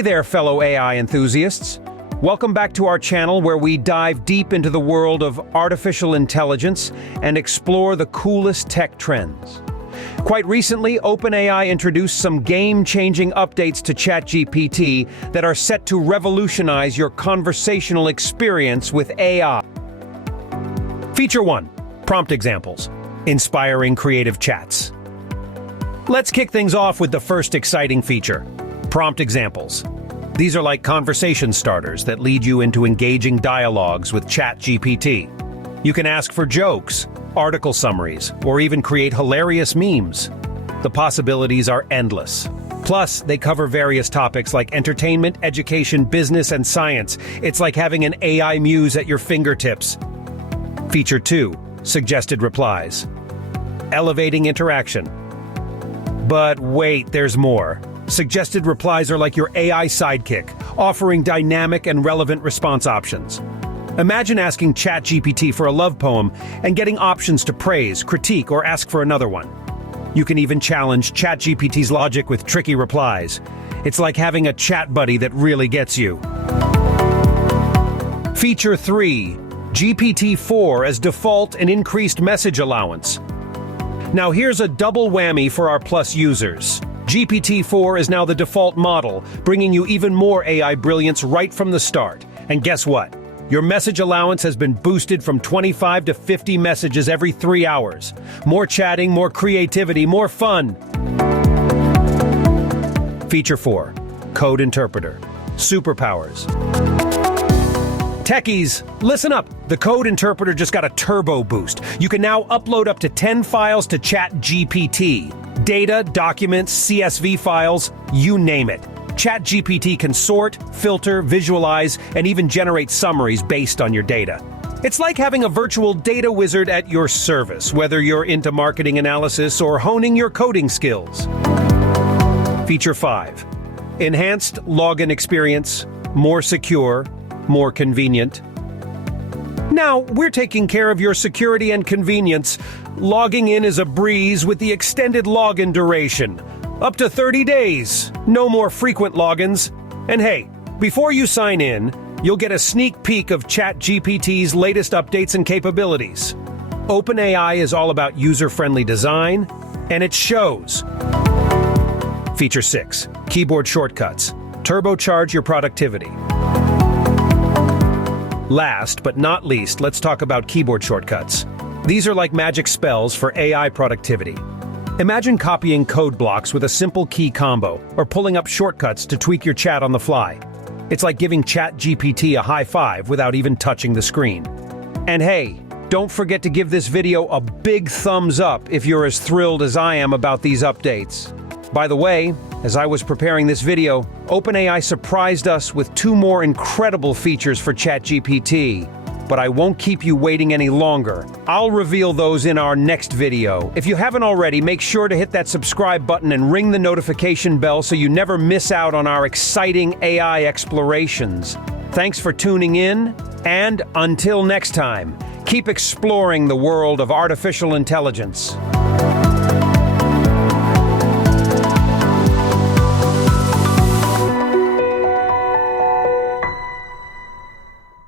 Hey there, fellow AI enthusiasts. Welcome back to our channel where we dive deep into the world of artificial intelligence and explore the coolest tech trends. Quite recently, OpenAI introduced some game-changing updates to ChatGPT that are set to revolutionize your conversational experience with AI. Feature 1. Prompt examples. Inspiring creative chats. Let's kick things off with the first exciting feature. Prompt examples. These are like conversation starters that lead you into engaging dialogues with ChatGPT. You can ask for jokes, article summaries, or even create hilarious memes. The possibilities are endless. Plus, they cover various topics like entertainment, education, business, and science. It's like having an AI muse at your fingertips. Feature 2. Suggested Replies. Elevating interaction. But wait, there's more. Suggested replies are like your AI sidekick, offering dynamic and relevant response options. Imagine asking ChatGPT for a love poem and getting options to praise, critique, or ask for another one. You can even challenge ChatGPT's logic with tricky replies. It's like having a chat buddy that really gets you. Feature 3. GPT-4 as default and increased message allowance. Now here's a double whammy for our Plus users. GPT-4 is now the default model, bringing you even more AI brilliance right from the start. And guess what? Your message allowance has been boosted from 25 to 50 messages every 3 hours. More chatting, more creativity, more fun. Feature 4. Code Interpreter Superpowers. Techies, listen up! The Code Interpreter just got a turbo boost. You can now upload up to 10 files to ChatGPT. Data, documents, CSV files, you name it. ChatGPT can sort, filter, visualize, and even generate summaries based on your data. It's like having a virtual data wizard at your service, whether you're into marketing analysis or honing your coding skills. Feature 5. Enhanced login experience, more secure, more convenient. Now, we're taking care of your security and convenience. Logging in is a breeze with the extended login duration. Up to 30 days. No more frequent logins. And hey, before you sign in, you'll get a sneak peek of ChatGPT's latest updates and capabilities. OpenAI is all about user-friendly design, and it shows. Feature 6. Keyboard shortcuts. Turbocharge your productivity. Last but not least, let's talk about keyboard shortcuts. These are like magic spells for AI productivity. Imagine copying code blocks with a simple key combo, or pulling up shortcuts to tweak your chat on the fly. It's like giving ChatGPT a high five without even touching the screen. And hey, don't forget to give this video a big thumbs up if you're as thrilled as I am about these updates. By the way, as I was preparing this video, OpenAI surprised us with 2 more incredible features for ChatGPT. But I won't keep you waiting any longer. I'll reveal those in our next video. If you haven't already, make sure to hit that subscribe button and ring the notification bell so you never miss out on our exciting AI explorations. Thanks for tuning in, and until next time, keep exploring the world of artificial intelligence.